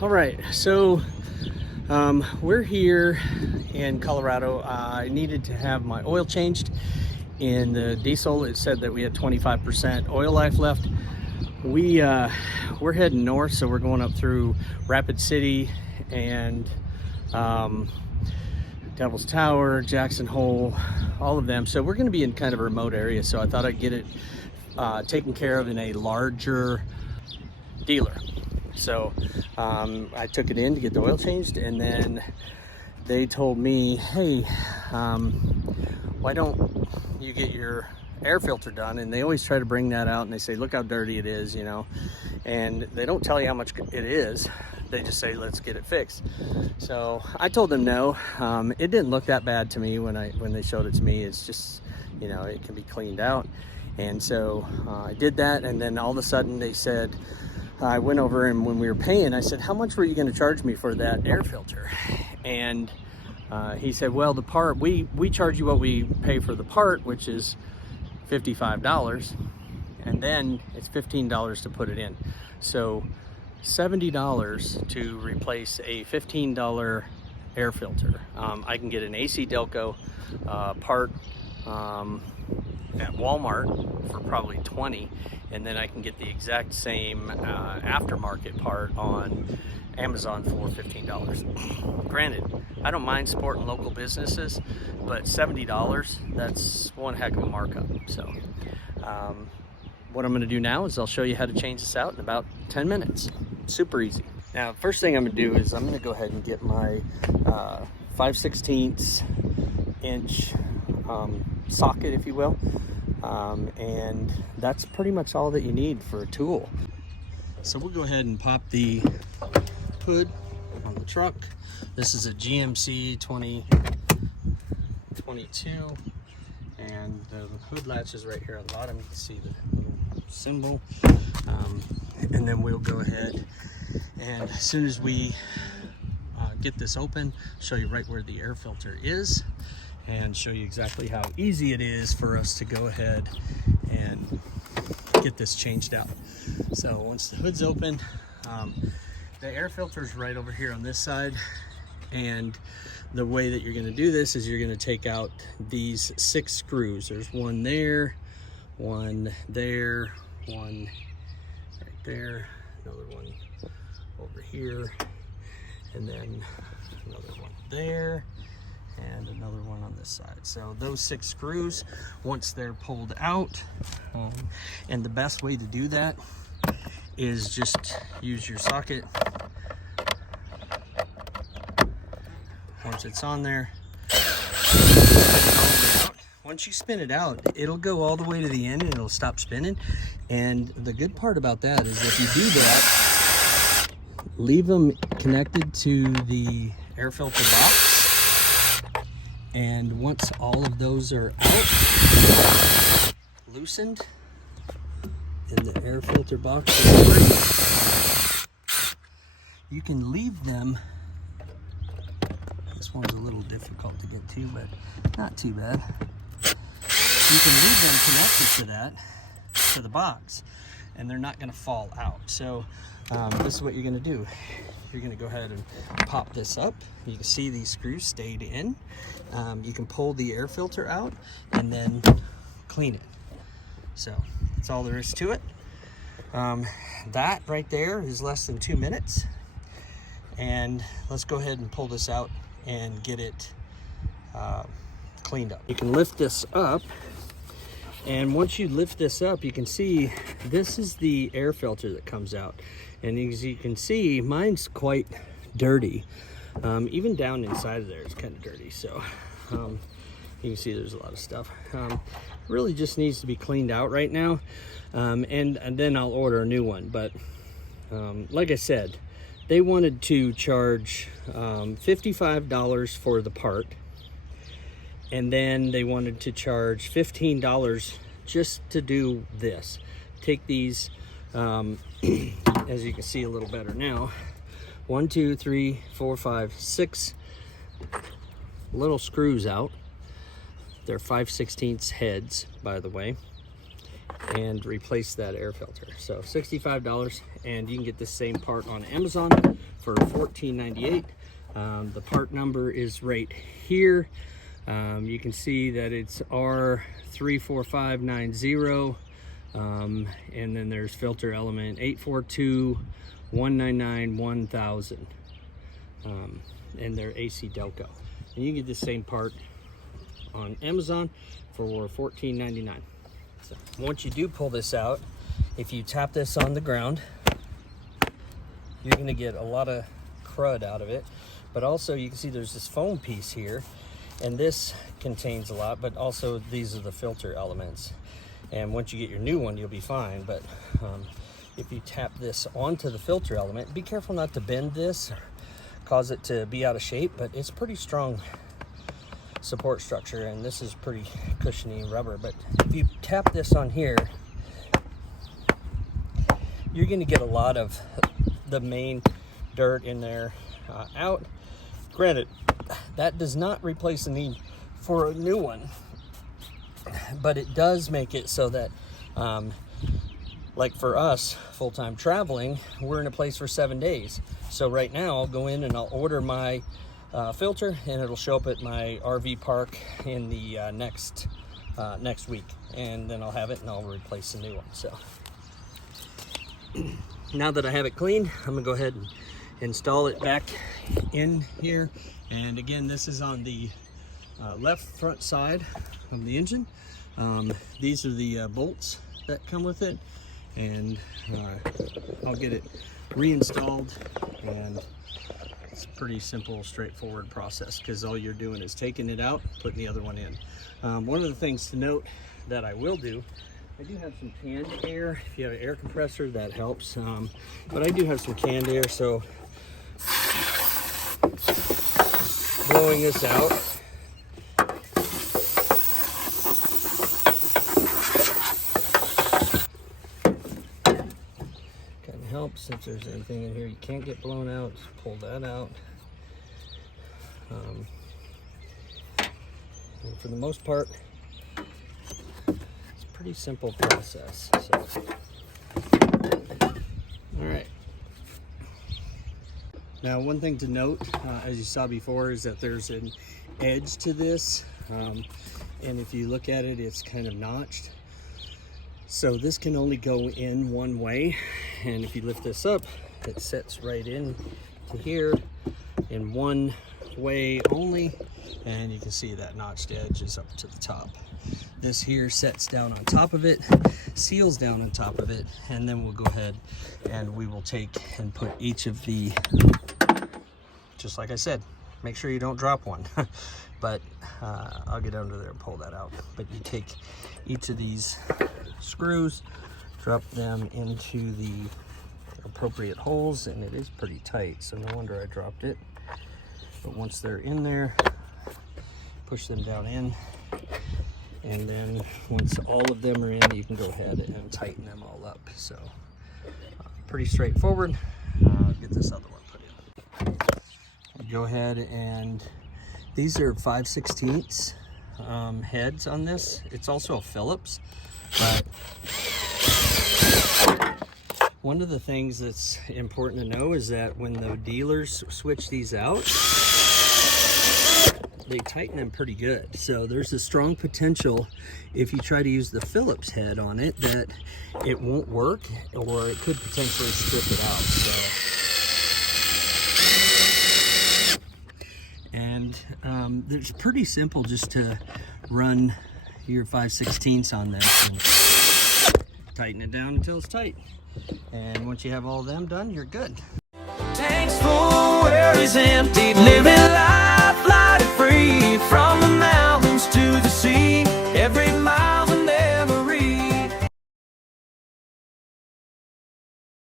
All right, so we're here in Colorado. I needed to have my oil changed. In the diesel, it said that we had 25% oil life left. We're heading north, so we're going up through Rapid City and Devil's Tower, Jackson Hole, all of them. So we're going to be in kind of a remote area, so I thought I'd get it taken care of in a larger dealer. So I took it in to get the oil changed, and then they told me, hey, why don't you get your air filter done? And they always try to bring that out, and they say, look how dirty it is, you know, and they don't tell you how much it is. They just say, let's get it fixed. So I told them no. It didn't look that bad to me when they showed it to me. It's just, you know, it can be cleaned out. And so I did that, and then all of a sudden they said, I went over, and when we were paying, I said, how much were you going to charge me for that air filter? And he said, well, the part, we charge you what we pay for the part, which is $55, and then it's $15 to put it in. So $70 to replace a $15 air filter. I can get an AC Delco part at Walmart for probably $20, and then I can get the exact same aftermarket part on Amazon for $15. Granted, I don't mind supporting local businesses, but $70, that's one heck of a markup. So what I'm going to do now is I'll show you how to change this out in about 10 minutes. Super easy. Now, first thing I'm going to do is I'm going to go ahead and get my 5/16 inch socket, if you will, and that's pretty much all that you need for a tool. So we'll go ahead and pop the hood on the truck. This is a GMC 2022, and the hood latch is right here on the bottom. You can see the little symbol, and then we'll go ahead, and as soon as we get this open, show you right where the air filter is, and show you exactly how easy it is for us to go ahead and get this changed out. So once the hood's open, the air filter is right over here on this side, and the way that you're going to do this is you're going to take out these 6 screws. There's one there, one there, one right there, another one over here, and then another one there, and another one on this side. So those 6 screws, once they're pulled out, and the best way to do that is just use your socket. Once it's on there, once you spin it out, it'll go all the way to the end and it'll stop spinning. And the good part about that is if you do that, leave them connected to the air filter box, and once all of those are out, loosened, and the air filter box is free, you can leave them. This one's a little difficult to get to, but not too bad. You can leave them connected to that, to the box, and they're not going to fall out. So this is what you're going to do. You're going to go ahead and pop this up. You can see these screws stayed in. You can pull the air filter out and then clean it. So that's all there is to it. That right there is less than 2 minutes. And let's go ahead and pull this out and get it cleaned up. You can lift this up, and once you lift this up, you can see this is the air filter that comes out. And as you can see, mine's quite dirty. Even down inside of there, it's kind of dirty. So you can see there's a lot of stuff. Really just needs to be cleaned out right now, and then I'll order a new one. But like I said, they wanted to charge $55 for the part, and then they wanted to charge $15 just to do this. Take these, as you can see a little better now, 1, 2, 3, 4, 5, 6 little screws out. They're 5/16 heads, by the way. and replace that air filter. So $65, and you can get this same part on Amazon for $14.98. The part number is right here. You can see that it's R34590, and then there's filter element 842-199-1000, and they're AC Delco. And you can get the same part on Amazon for $14.99. So once you do pull this out, if you tap this on the ground, you're going to get a lot of crud out of it. But also you can see there's this foam piece here, and this contains a lot, but also these are the filter elements. And once you get your new one, you'll be fine. But if you tap this onto the filter element, be careful not to bend this or cause it to be out of shape, but it's pretty strong support structure, and this is pretty cushiony rubber. But if you tap this on here, you're going to get a lot of the main dirt in there out. Granted, that does not replace the need for a new one, but it does make it so that like for us full-time traveling, we're in a place for 7 days. So right now I'll go in and I'll order my filter, and it'll show up at my RV park in the next week, and then I'll have it and I'll replace the new one. So now that I have it clean, I'm gonna go ahead and install it back in here. And again, this is on the left front side of the engine. These are the bolts that come with it, and I'll get it reinstalled, and it's a pretty simple, straightforward process, because all you're doing is taking it out, putting the other one in. One of the things to note that I will do, I do have some canned air. If you have an air compressor, that helps. But I do have some canned air, so blowing this out, kind of helps. If there's anything in here you can't get blown out, just pull that out. And for the most part, it's a pretty simple process. So, all right. Now, one thing to note, as you saw before, is that there's an edge to this, and if you look at it, it's kind of notched. So this can only go in one way, and if you lift this up, it sets right in to here in one way only, and you can see that notched edge is up to the top. This here sets down on top of it, seals down on top of it, and then we'll go ahead and we will take and put each of the, just like I said, make sure you don't drop one. But I'll get under there and pull that out. But you take each of these screws, drop them into the appropriate holes, and it is pretty tight, so no wonder I dropped it. But once they're in there, push them down in, and then once all of them are in, you can go ahead and tighten them all up. So pretty straightforward. Get this other one put in. Go ahead, and these are 5/16 heads on this. It's also a Phillips, but one of the things that's important to know is that when the dealers switch these out, they tighten them pretty good. So there's a strong potential, if you try to use the Phillips head on it, that it won't work, or it could potentially strip it out. And it's pretty simple just to run your 5/16 on this and tighten it down until it's tight. And once you have all of them done, you're good. Tanks full, where is empty, living life.